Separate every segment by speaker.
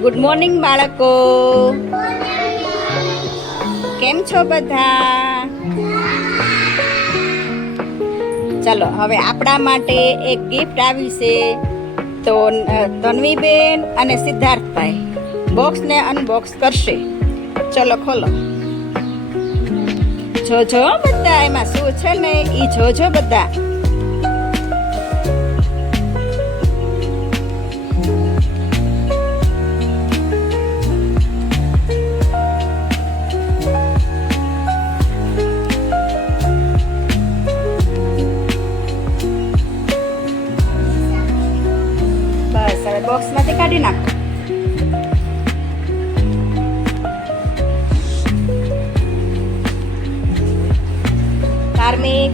Speaker 1: Good morning બાળકો. કેમ છો બધા? ચલો, હવે આપણા માટે એક ગિફ્ટ આવી છે. તો તન્વીબેન અને સિદ્ધાર્થભાઈ. બોક્સને અનબોક્સ કરશે. ચલો, ખોલો. જોજો બધા એમાં શું છે ને? એ જોજો બધા. હવે બોક્સમાંથી કાઢી નાખો. કાર્મિક.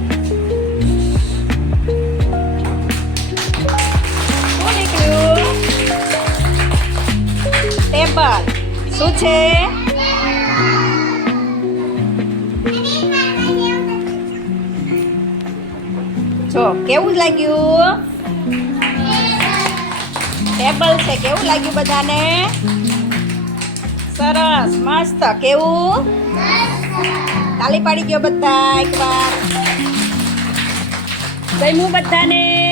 Speaker 1: ટેબલ. શું છે? જો કેવું લાગ્યું? ટેબલ છે. કેવું લાગ્યું બધાને? સરસ, મસ્ત. કેવું? તાલી પાડી ગયો બધા એકવાર. જમ્યું બધાને.